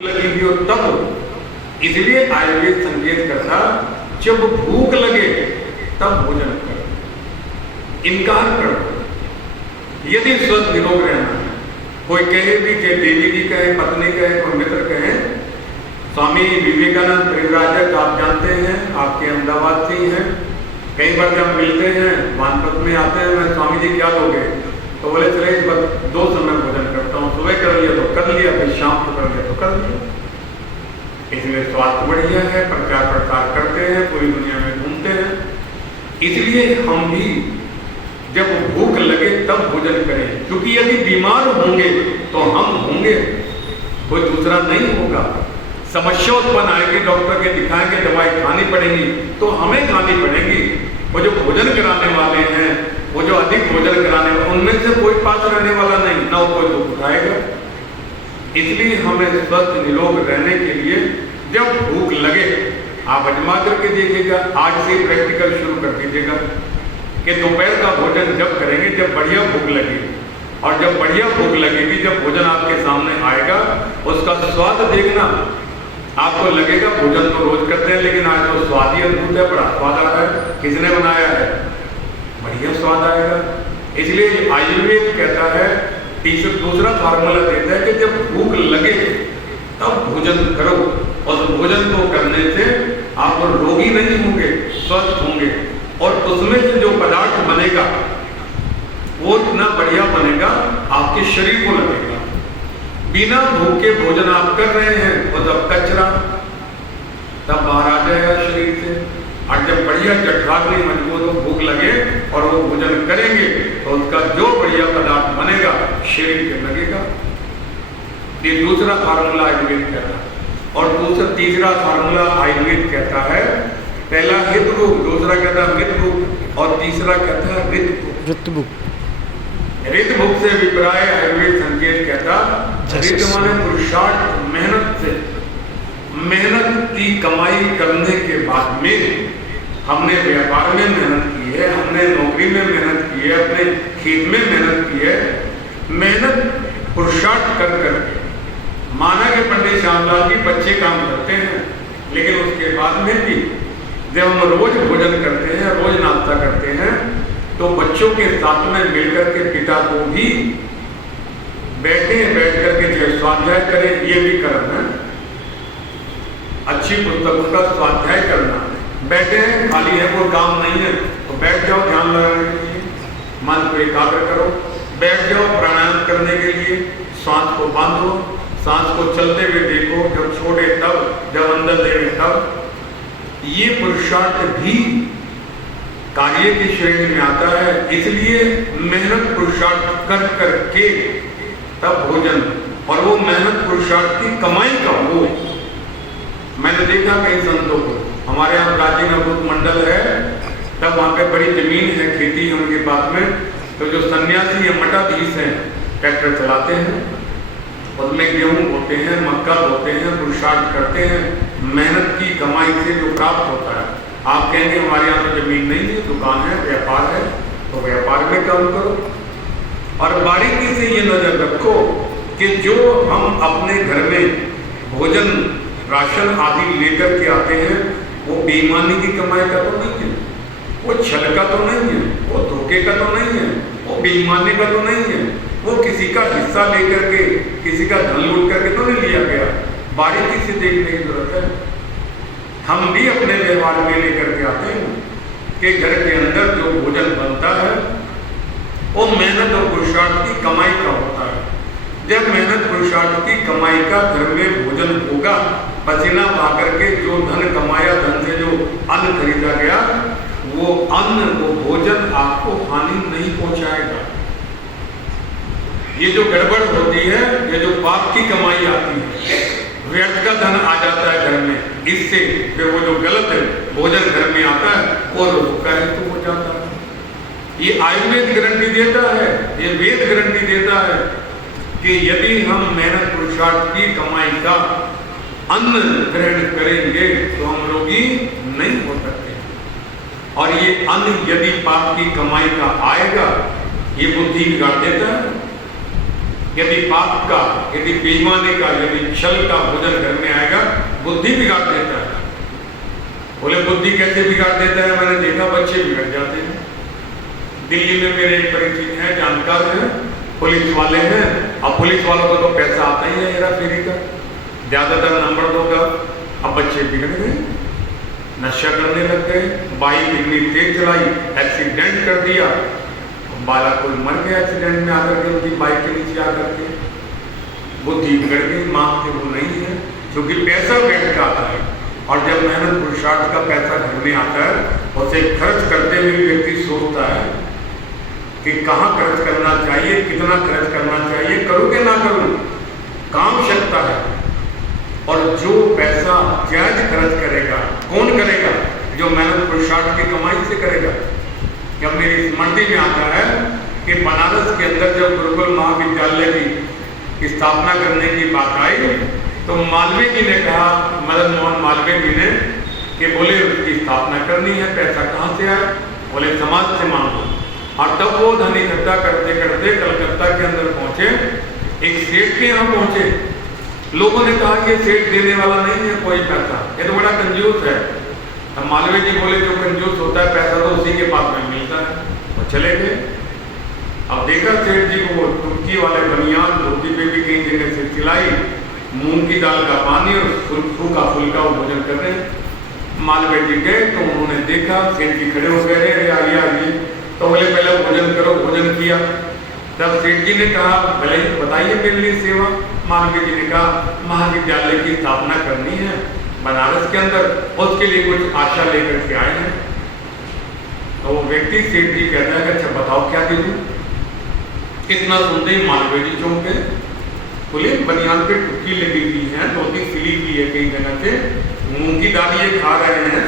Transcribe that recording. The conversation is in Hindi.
लगेगी और तब, इसलिए आयुर्वेद संकेत करता जब भूख लगे तब भोजन करो, इनकार करो। यदि स्वस्थ निरोग रहना है, कोई कहे भी कि देवी जी कहे, पत्नी कहे, कोई मित्र कहे, स्वामी विवेकानंद परिव्राजक आप जानते हैं, आपके अहमदाबाद से ही हैं, कई बार जब मिलते हैं वानपत में आते हैं, मैं स्वामी जी क्या लोगे, तो बोले चले इस वक्त 2 समय भोजन करता हूँ, सुबह कर लिया तो कर लिया, फिर शाम को कर लिया तो कर लिया। इसलिए स्वास्थ्य बढ़िया है, प्रचार प्रसार करते हैं, पूरी दुनिया में घूमते हैं। इसलिए हम भी जब भूख लगे तब भोजन करें, क्योंकि यदि बीमार होंगे तो हम होंगे, कोई दूसरा नहीं होगा। समस्या उत्पन्न आएगी, डॉक्टर के दिखाएंगे, दवाई खानी पड़ेगी तो हमें खानी पड़ेगी। वो जो भोजन कराने वाले हैं, वो जो अधिक भोजन कराने वाले, उनमें से कोई पास रहने वाला नहीं, ना वो कोई दुख उठाएगा। इसलिए हमें स्वस्थ निरोग रहने के लिए जब भूख लगे, आप आजमा करके देखिएगा, आज से प्रैक्टिकल शुरू कर दीजिएगा कि दोपहर का भोजन जब करेंगे जब बढ़िया भूख लगेगी, और जब बढ़िया भूख लगेगी, जब भोजन आपके सामने आएगा, उसका स्वाद देखना, आपको लगेगा भोजन तो रोज करते हैं लेकिन आज तो स्वाद ही अद्भुत है, बड़ा स्वाद आ रहा है, किसने बनाया है, बढ़िया स्वाद आएगा। इसलिए आयुर्वेद कहता है, दूसरा फार्मूला देता है कि जब भूख लगे तब भोजन करो, और भोजन को करने से आप रोगी नहीं होंगे, स्वस्थ होंगे, और उसमें से जो पदार्थ बनेगा वो इतना बढ़िया बनेगा आपके शरीर को लगेगा। बिना भूखे भोजन आप कर रहे हैं वो तब कचरा, तब बाहर आ जाएगा शरीर से। और जब बढ़िया जठराग्नि मजबूत हो, भूख लगे और वो भोजन करेंगे तो उसका जो बढ़िया पदार्थ बनेगा शरीर पे लगेगा। ये दूसरा फार्मूला आयुर्वेद कहता है। और तीसरा फार्मूला आयुर्वेद कहता है, पहला हित भूख, दूसरा कहता है मृत भूख, और तीसरा कहता है ऋत भूख। ऋत भूख से विपराय आयुर्वेद संकेत कहता, ऋत माने पुरुषार्थ, मेहनत से, मेहनत की कमाई करने के बाद में हमने व्यापार में मेहनत की है, हमने नौकरी में मेहनत की है, अपने खेत में मेहनत की है, मेहनत पुरुषार्थ कर करके। माना कि पंडित श्यामलाल जी बच्चे काम करते हैं, लेकिन उसके बाद में भी जब हम रोज भोजन करते हैं, रोज नाश्ता करते हैं, तो बच्चों के साथ में मिलकर के पिता को भी बैठ करके जो स्वाध्याय करें, ये भी करना है। अच्छी पुस्तकों का स्वाध्याय करना है। बैठे हैं, खाली है, कोई काम नहीं है तो बैठ जाओ, ध्यान लगाने के लिए, मन को एकाग्र करो, बैठ जाओ प्राणायाम करने के लिए, सांस को बांधो, सांस को चलते हुए देखो, जब छोड़े तब, जब अंदर ले तब। ये पुरुषार्थ भी कार्य की श्रेणी में आता है। इसलिए मेहनत पुरुषार्थ कर करके तब भोजन, और वो मेहनत पुरुषार्थ की कमाई का हो। मैंने देखा कई संतों को, हमारे यहाँ प्राचीन अभूत मंडल है, तब वहाँ पे बड़ी जमीन है, खेती है उनके पास में, तो जो सन्यासी है, मठाधीश हैं, ट्रैक्टर चलाते हैं, उसमें गेहूं बोते हैं, मक्का बोते हैं, पुरुषार्थ करते हैं, मेहनत की कमाई से जो प्राप्त होता है। आप कहेंगे हमारे यहाँ तो जमीन नहीं है, दुकान है, व्यापार है, तो व्यापार में काम करो। और बारीकी से ये नजर रखो कि जो हम अपने घर में भोजन, राशन आदि लेकर के आते हैं, वो बेईमानी की कमाई का तो नहीं है, वो छल का तो नहीं है, वो धोखे का तो नहीं है, वो बेईमानी का तो नहीं है, वो किसी का हिस्सा लेकर के, किसी का धन लूट करके तो नहीं लिया गया। बारीकी से देखने की जरूरत है। हम भी अपने व्यवहार में लेकर के आते हैं कि घर के अंदर जो भोजन बनता है वो मेहनत और पुरुषार्थ की कमाई का होता है। जब मेहनत पुरुषार्थ की कमाई का घर में भोजन होगा, पसीना बहा करके जो धन कमाया, धन से जो अन्न खरीदा गया, वो अन्न, वो भोजन आपको हानि नहीं पहुंचाएगा। ये जो गड़बड़ होती है, ये जो पाप की कमाई आती है, व्यर्थ का धन आ जाता है घर में, इससे फिर वो जो गलत है भोजन घर में आता है और रोग का हेतु हो जाता है। ये आयुर्वेद गारंटी देता है, ये वेद गारंटी देता है कि यदि हम मेहनत पुरुषार्थ की कमाई का अन्न ग्रहण करेंगे तो हम रोगी नहीं हो सकते। और ये अन्न यदि पाप की कमाई का आएगा, ये बुद्धि बिगाड़ देता है। यदि पाप का, यदि बेईमानी का, यदि छल का भोजन घर में आएगा, बुद्धि बिगाड़ देता है। बोले बुद्धि कैसे बिगाड़ देता है? मैंने देखा बच्चे बिगड़ जाते हैं। दिल्ली में मेरे एक परिचित हैं, जानकार हैं, पुलिस वाले हैं। अब पुलिस वालों को तो पैसा आता ही है हेरा फेरी का, ज्यादातर नंबर दोगा। अब बच्चे बिगड़ गए, नशा करने लग गए, बाइक इतनी तेज चलाई, एक्सीडेंट कर दिया, बाला कोई मर गया एक्सीडेंट में आकर के, उनकी बाइक के नीचे आकर के। बुद्धि बिगड़ गई, माँ के वो नहीं है, क्योंकि पैसा बैठ का आता है। और जब मेहनत पुरुषार्थ का पैसा घर में आता है, उसे खर्च करते हुए व्यक्ति सोचता है कि कहाँ खर्च करना चाहिए, कितना खर्च करना चाहिए, करूँ कि ना करूँ, काम सकता है। और जो पैसा जायज खर्च करेगा, कौन करेगा? जो मेहनत पुरुषार्थ की कमाई से करेगा। जब मेरी स्मृति में आता है कि बनारस के अंदर जब गुरुकुल महाविद्यालय की स्थापना करने की बात आई, तो मालवीय जी ने कहा, मदन मोहन मालवीय जी ने, कि बोले उसकी स्थापना करनी है, पैसा कहाँ से आए? बोले समाज से मांगो। और तब वो धन इकट्ठा करते करते कलकत्ता के अंदर पहुंचे, एक सेठ के यहाँ पहुंचे। लोगों ने कहा कि सेठ देने वाला नहीं है कोई पैसा, ये तो बड़ा कंजूस है। अब मालवीय जी बोले जो कंजूस होता है पैसा तो उसी के पास में मिलता है, और चले गए। अब देखा सेठ जी को वो तुर्की वाले बनियान धोती पे भी कई जगह से सिलाई, मूंग की दाल का पानी और सूखा फुल्का वो भोजन कर रहे हैं। मालवीय जी गए तो उन्होंने देखा, सेठ जी खड़े हो गए, अरे आइए। तो बोले पहले भोजन करो, भोजन किया। तब सेठ जी ने कहा, भले बताइए मेरे लिए सेवा। मालवीय जी ने कहा, महाविद्यालय की स्थापना करनी है बनारस के अंदर, उसके लिए कुछ आशा लेकर के आए हैं। तो वो व्यक्ति सेठ जी कहता है कि अच्छा बताओ क्या दे दूं? इतना सुनते ही मालवीय जी चौंक गए। बोले बनियान पे टुक्की लगी हुई है, धोती सिली हुई है कई जगह से, मूंग की दाल ये खा रहे हैं,